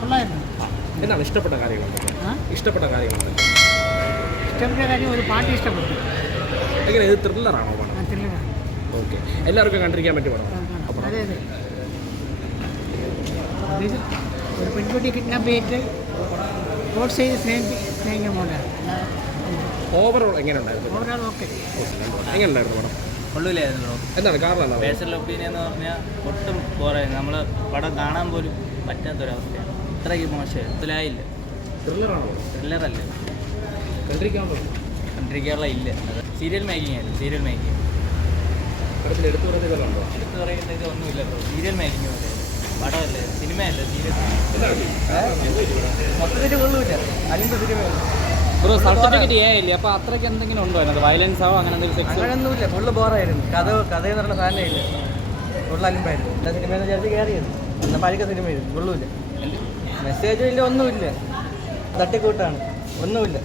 കൊള്ളായിരുന്നു. എന്താണ് ഇഷ്ടപ്പെട്ട കാര്യങ്ങൾ? ഇഷ്ടപ്പെട്ട കാര്യം ഒരു പാട്ട് ഇഷ്ടപ്പെട്ടു. എങ്ങനെ, ഇത് ത്രില്ലറാണോ പടം? ത്രില്ലറാണ്. ഓക്കെ, എല്ലാവർക്കും കണ്ടിരിക്കാൻ പറ്റിയ പടം. അതെ അതെ. ഒരു പെൺകുട്ടി കിഡ്നാപ്പ് ചെയ്തിട്ട് റോഡ് സൈഡ് സ്നേഹിക്കാൻ പോകണ്ടാണ്. ഓവറോൾ എങ്ങനെ ഉണ്ടായിരുന്നു? Overall okay. എങ്ങനെ ഉണ്ടായിരുന്നു പടം? കൊള്ളൂലായിരുന്നു. എന്താണ് കാരണം? പേഴ്സണൽ ഒപ്പീനിയൻ എന്ന് പറഞ്ഞാൽ ഒട്ടും പോരായിരുന്നു. നമ്മൾ പടം കാണാൻ പോലും പറ്റാത്തൊരവസ്ഥയാണ്. അത്രയ്ക്ക് മോശം. ഇതിലായില്ല. ത്രില്ലറാണോ? ത്രില്ലറല്ല, കണ്ടിരിക്കാനുള്ള ഇല്ല. സീരിയൽ മേക്കിംഗ് ആയിരുന്നു. സീരിയൽ മേക്കിംഗ് എടുത്തു പറയുന്നതൊക്കെ ഒന്നുമില്ല. സീരിയൽ മേക്കിംഗ് പോലെ പടമല്ലേ, സിനിമയല്ലേ. സീരിയൽ മൊത്തത്തിൽ കൊള്ളൂല്ല. അതിൻ്റെ സിനിമയല്ല. സർട്ടിഫിക്കറ്റ് ഇല്ല. അപ്പോൾ അത്രയ്ക്ക് എന്തെങ്കിലും ഉണ്ടോ അതിനകത്ത്? വയലൻസോ അങ്ങനെ എന്തെങ്കിലും? അങ്ങനെയൊന്നുമില്ല. ഫുള്ള് ബോറായിരുന്നു. കഥയെന്ന് പറഞ്ഞ സാധനം ഇല്ല. ഫുള്ള് അലിമ്പായിരുന്നു. എല്ലാ സിനിമയെന്ന് വിചാരിച്ച് കയറിയത് എന്നാൽ പഴയ സിനിമയായിരുന്നു. കൊള്ളൂല്ല. മെസ്സേജും ഇല്ല, ഒന്നുമില്ല. തട്ടിക്കൂട്ടാണ്. ഒന്നുമില്ല.